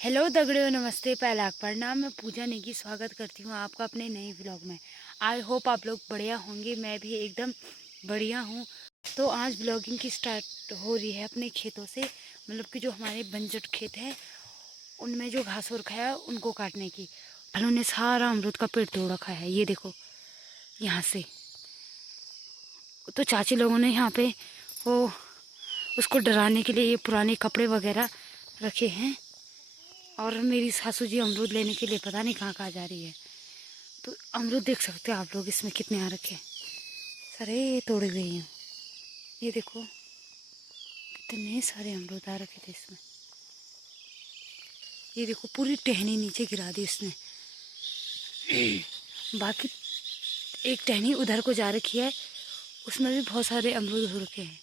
Hello दगड़ियों, नमस्ते, पहला प्रणाम। मैं पूजा नेगी स्वागत करती हूँ आपका अपने नए व्लॉग में। आई होप आप लोग बढ़िया होंगे। मैं भी एकदम बढ़िया हूँ। तो आज ब्लॉगिंग की स्टार्ट हो रही है अपने खेतों से, मतलब कि जो हमारे बंजर खेत है उनमें जो घास हो रखा है उनको काटने की। उन्होंने सारा अमरूद का पेड़ तोड़ रखा है, ये देखो यहाँ से। तो चाची लोगों ने यहाँ पे वो उसको डराने के लिए ये पुराने कपड़े वगैरह रखे हैं। और मेरी सासू जी अमरूद लेने के लिए पता नहीं कहाँ कहाँ जा रही है। तो अमरूद देख सकते हो आप लोग, इसमें कितने आ रखे हैं। सारे तोड़ गई हैं, ये देखो कितने सारे अमरूद आ रखे थे इसमें। ये देखो पूरी टहनी नीचे गिरा दी इसने। बाकी एक टहनी उधर को जा रखी है, उसमें भी बहुत सारे अमरूद हो रखे हैं,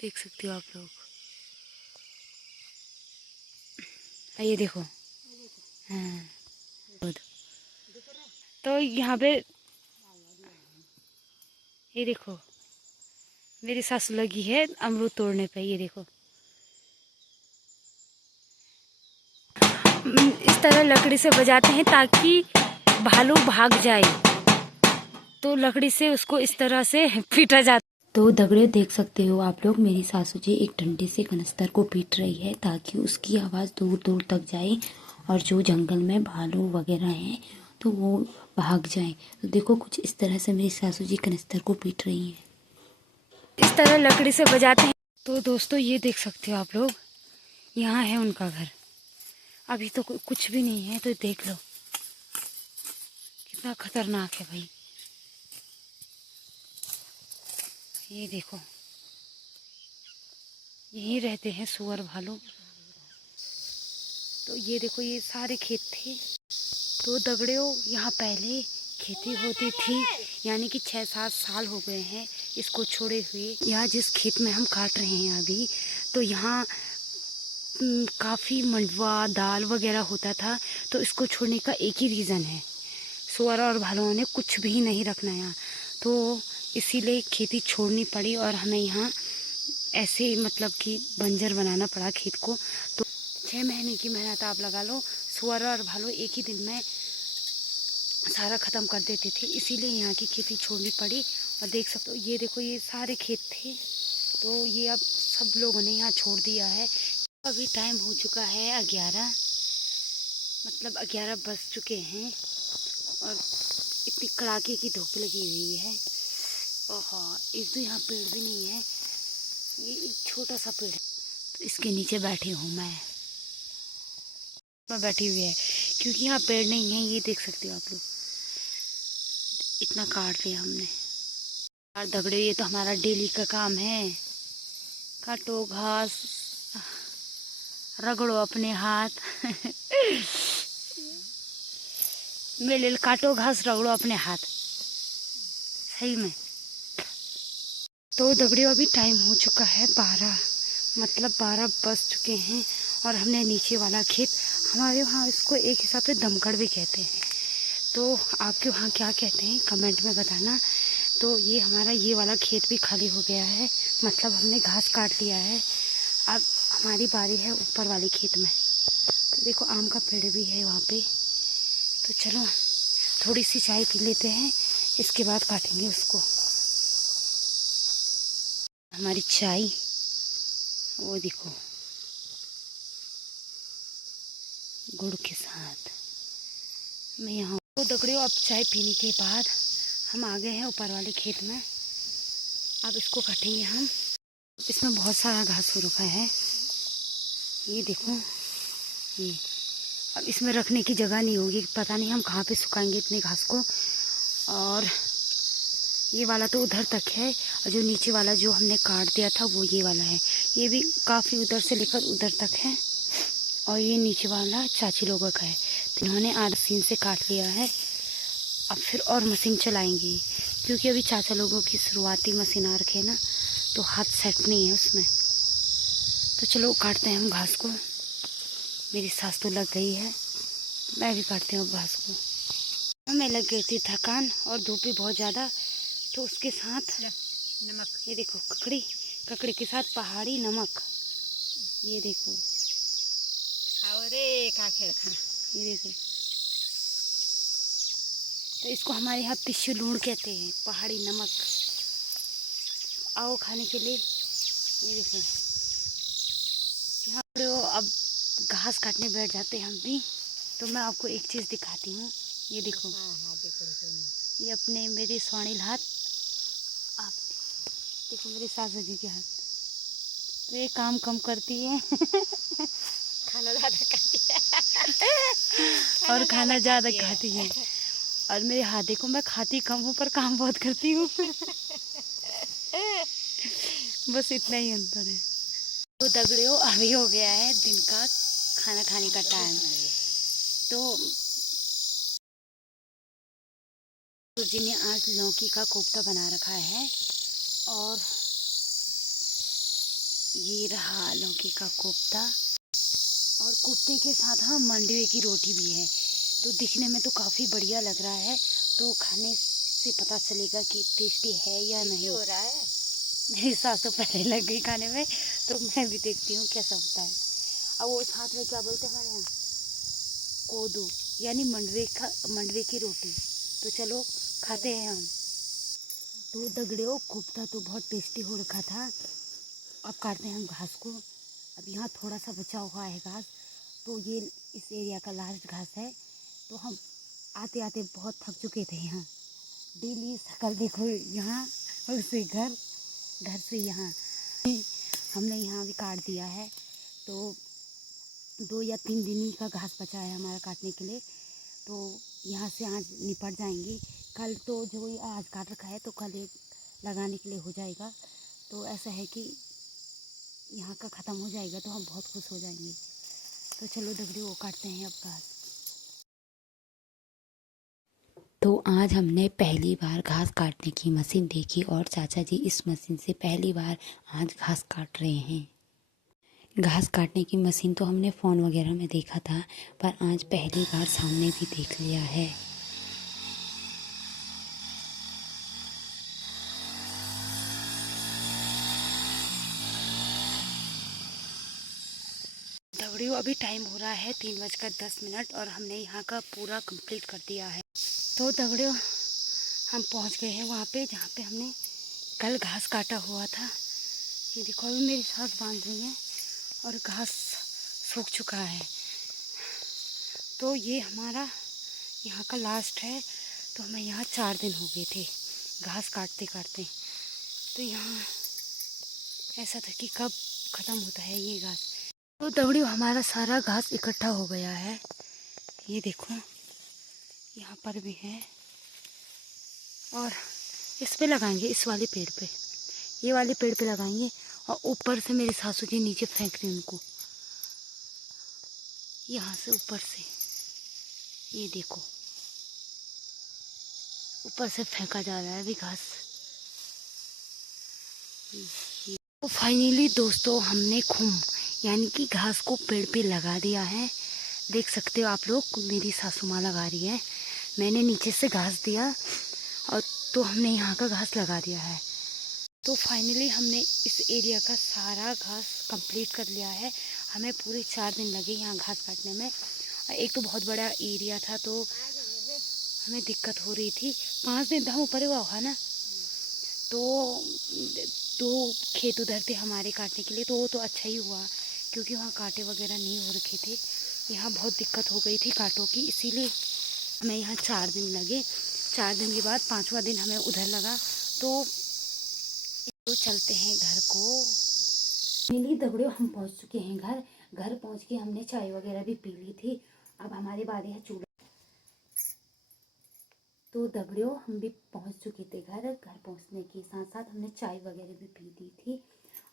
देख सकते हो आप लोग। ये देखो, हाँ अमरूद। तो यहाँ पे ये देखो मेरी सासू लगी है अमरूद तोड़ने पे, ये देखो। इस तरह लकड़ी से बजाते हैं ताकि भालू भाग जाए, तो लकड़ी से उसको इस तरह से पीटा जाता। तो दगड़े देख सकते हो आप लोग, मेरी सासू जी एक डंडे से कनस्तर को पीट रही है ताकि उसकी आवाज़ दूर दूर तक जाए और जो जंगल में भालू वगैरह हैं तो वो भाग जाएं। तो देखो कुछ इस तरह से मेरी सासू जी कनस्तर को पीट रही हैं, इस तरह लकड़ी से बजाते हैं। तो दोस्तों ये देख सकते हो आप लोग, यहाँ है उनका घर। अभी तो कुछ भी नहीं है, तो देख लो कितना खतरनाक है भाई। ये देखो यहीं रहते हैं सुअर भालू। तो ये देखो ये सारे खेत थे। तो दगड़ियों यहाँ पहले खेती होती थी, यानी कि 6-7 साल हो गए हैं इसको छोड़े हुए। यहाँ जिस खेत में हम काट रहे हैं अभी, तो यहाँ काफ़ी मंडवा दाल वगैरह होता था। तो इसको छोड़ने का एक ही रीज़न है, सुअर और भालुओं ने कुछ भी नहीं रखना यहाँ, तो इसीलिए खेती छोड़नी पड़ी और हमें यहाँ ऐसे मतलब कि बंजर बनाना पड़ा खेत को। तो 6 महीने की मेहनत आप लगा लो, सुअर और भालू एक ही दिन में सारा ख़त्म कर देते थे, इसीलिए यहाँ की खेती छोड़नी पड़ी। और देख सकते हो ये देखो ये सारे खेत थे, तो ये अब सब लोगों ने यहाँ छोड़ दिया है। अभी टाइम हो चुका है 11, मतलब 11 बज चुके हैं और इतनी कड़ाके की धूप लगी हुई है। ओहो, एक तो यहाँ पेड़ भी नहीं है, ये एक छोटा सा पेड़ है, तो इसके नीचे बैठी हूँ मैं बैठी हुई है क्योंकि यहाँ पेड़ नहीं है। ये देख सकते हो आप लोग, इतना काट लिया हमने। और दगड़े ये तो हमारा डेली का काम है, काटो घास, रगड़ो अपने हाथ मेले काटो घास, रगड़ो अपने हाथ, सही में। तो दगड़ियों अभी टाइम हो चुका है 12, मतलब 12 बज चुके हैं। और हमने नीचे वाला खेत, हमारे वहाँ इसको एक हिसाब से दमकड़ भी कहते हैं, तो आपके वहाँ क्या कहते हैं कमेंट में बताना। तो ये हमारा ये वाला खेत भी खाली हो गया है, मतलब हमने घास काट लिया है। अब हमारी बारी है ऊपर वाले खेत में। तो देखो आम का पेड़ भी है वहाँ पे। तो चलो थोड़ी सी चाय पी लेते हैं, इसके बाद काटेंगे उसको। हमारी चाय वो देखो गुड़ के साथ मैं यहाँ। तो दगड़ियों अब चाय पीने के बाद हम आ गए हैं ऊपर वाले खेत में। अब इसको काटेंगे हम। इसमें बहुत सारा घास हो रखा है, ये देखो ये। अब इसमें रखने की जगह नहीं होगी, पता नहीं हम कहाँ पे सुखाएंगे इतने घास को। और ये वाला तो उधर तक है, और जो नीचे वाला जो हमने काट दिया था वो ये वाला है, ये भी काफ़ी उधर से लेकर उधर तक है। और ये नीचे वाला चाची लोगों का है, तो इन्होंने आधा मशीन से काट लिया है। अब फिर और मशीन चलाएंगी, क्योंकि अभी चाचा लोगों की शुरुआती मशीन आ रखे ना, तो हाथ सेट नहीं है उसमें। तो चलो काटते हैं हम घास को। मेरी सास तो लग गई है, मैं भी काटती हूँ घास को। मैं लग गई थी थकान और धूप भी बहुत ज़्यादा, तो उसके साथ नमक, ये देखो ककड़ी, ककड़ी के साथ पहाड़ी नमक, ये देखो अरे का खेल खा। ये देखो, तो इसको हमारे यहाँ पिस्सू लूण कहते हैं, पहाड़ी नमक। आओ खाने के लिए। ये देखो, यहाँ पर अब घास काटने बैठ जाते हैं हम भी। तो मैं आपको एक चीज़ दिखाती हूँ। ये देखो, हाँ देखो ये अपने मेरे स्वाणिल हाथ। आप देखो मेरे सासू जी के हाथ, तो ये काम कम करती है खाना ज़्यादा खाती है और खाना ज़्यादा खाती है। और मेरे हाथ देखो, मैं खाती कम हूँ पर काम बहुत करती हूँ बस इतना ही अंतर है। तो दगड़ियों, अभी हो गया है दिन का खाना खाने का टाइम। तो जी ने आज लौकी का कोफ्ता बना रखा है, और ये रहा लौकी का कोफ्ता, और कोफ्ते के साथ हाँ मंडवे की रोटी भी है। तो दिखने में तो काफ़ी बढ़िया लग रहा है, तो खाने से पता चलेगा कि टेस्टी है या नहीं। हो रहा है। मेरी सास तो पहले लग गई खाने में, तो मैं भी देखती हूँ कैसा होता है। अब वो साथ में क्या बोलते हैं हमारे यहाँ, कोदू, यानी मंडवे की रोटी। तो चलो खाते हैं हम। तो दगड़ियों, कोफ्ता तो बहुत टेस्टी हो रखा था। अब काटते हैं हम घास को। अब यहाँ थोड़ा सा बचा हुआ है घास, तो ये इस एरिया का लास्ट घास है। तो हम आते आते बहुत थक चुके थे। यहाँ डेली शकल देखो, यहाँ और से घर, घर से यहाँ हमने यहाँ भी काट दिया है। तो 2 या 3 दिन ही का घास बचा है हमारा काटने के लिए। तो यहाँ से आज निपट जाएंगी। कल तो जो ये आज काट रखा है, तो कल एक लगाने के लिए हो जाएगा। तो ऐसा है कि यहाँ का ख़त्म हो जाएगा तो हम बहुत खुश हो जाएंगे। तो चलो दगड़ी, वो काटते हैं अब घास। तो आज हमने पहली बार घास काटने की मशीन देखी, और चाचा जी इस मशीन से पहली बार आज घास काट रहे हैं। घास काटने की मशीन तो हमने फ़ोन वगैरह में देखा था, पर आज पहली बार सामने भी देख लिया है। दगड़ियों, अभी टाइम हो रहा है 3:10, और हमने यहाँ का पूरा कंप्लीट कर दिया है। तो दगड़ियों, हम पहुँच गए हैं वहाँ पे जहाँ पे हमने कल घास काटा हुआ था। ये देखो, अभी मेरी सास बांध रही है और घास सूख चुका है। तो ये हमारा यहाँ का लास्ट है। तो हमें यहाँ 4 दिन हो गए थे घास काटते काटते। तो यहाँ ऐसा था कि कब ख़त्म होता है ये घास। तो दगड़ियों, हमारा सारा घास इकट्ठा हो गया है। ये देखो, यहाँ पर भी है, और इस पे लगाएंगे, इस वाले पेड़ पे, ये वाले पेड़ पे लगाएंगे। और ऊपर से मेरी सासू जी नीचे फेंक रही उनको, यहाँ से ऊपर से, ये देखो ऊपर से फेंका जा रहा है अभी घास। तो फाइनली दोस्तों, हमने यानी कि घास को पेड़ पे लगा दिया है। देख सकते हो आप लोग, मेरी सासू माँ लगा रही है, मैंने नीचे से घास दिया, और तो हमने यहाँ का घास लगा दिया है। तो फाइनली हमने इस एरिया का सारा घास कंप्लीट कर लिया है। हमें पूरे 4 दिन लगे यहाँ घास काटने में। एक तो बहुत बड़ा एरिया था, तो हमें दिक्कत हो रही थी। 5 दिन तो हम ऊपर हुआ होगा ना, तो 2 खेत उधर थे हमारे काटने के लिए, तो वो तो अच्छा ही हुआ, क्योंकि वहाँ कांटे वगैरह नहीं हो रखे थे। यहाँ बहुत दिक्कत हो गई थी कांटों की, इसीलिए हमें यहाँ 4 दिन लगे। 4 दिन के बाद 5वां दिन हमें उधर लगा। तो चलते हैं घर को। मेरी दगड़ियों, हम पहुँच चुके हैं घर। घर पहुँच के हमने चाय वगैरह भी पी ली थी। अब हमारे बारी है चूल्हा। तो दगड़ियों, हम भी पहुंच चुके थे घर। घर पहुंचने के साथ साथ हमने चाय वगैरह भी पी ली थी।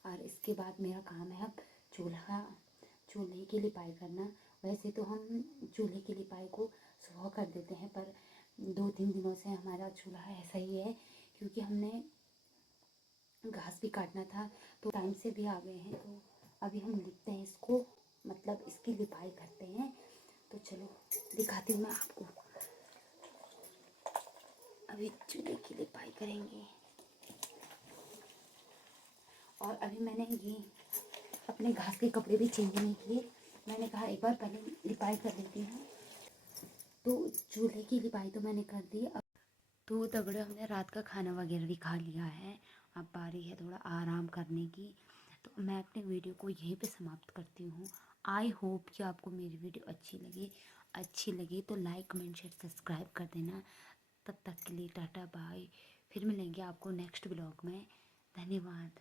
और इसके बाद मेरा काम है अब चूल्हे की लिपाई करना। वैसे तो हम चूल्हे की लिपाई को सुबह कर देते हैं, पर 2-3 दिनों से हमारा चूल्हा ऐसा ही है, क्योंकि हमने घास भी काटना था, तो टाइम से भी आ गए हैं। तो अभी हम लिखते हैं इसको, मतलब इसकी लिपाई करते हैं। तो चलो दिखाती हूँ मैं आपको। अभी चूल्हे की लिपाई करेंगे। और अभी मैंने ये अपने घास के कपड़े भी चेंज नहीं किए, मैंने कहा एक बार पहले लिपाई कर लेती हूँ। तो चूल्हे की लिपाई तो मैंने कर दी। अब तो दगड़े हमने रात का खाना वगैरह भी खा लिया है। अब बारी है थोड़ा आराम करने की। तो मैं अपने वीडियो को यहीं पे समाप्त करती हूँ। आई होप कि आपको मेरी वीडियो अच्छी लगी तो लाइक कमेंट शेयर सब्सक्राइब कर देना। तब तक के लिए टाटा बाय। फिर मिलेंगे आपको नेक्स्ट ब्लॉग में। धन्यवाद।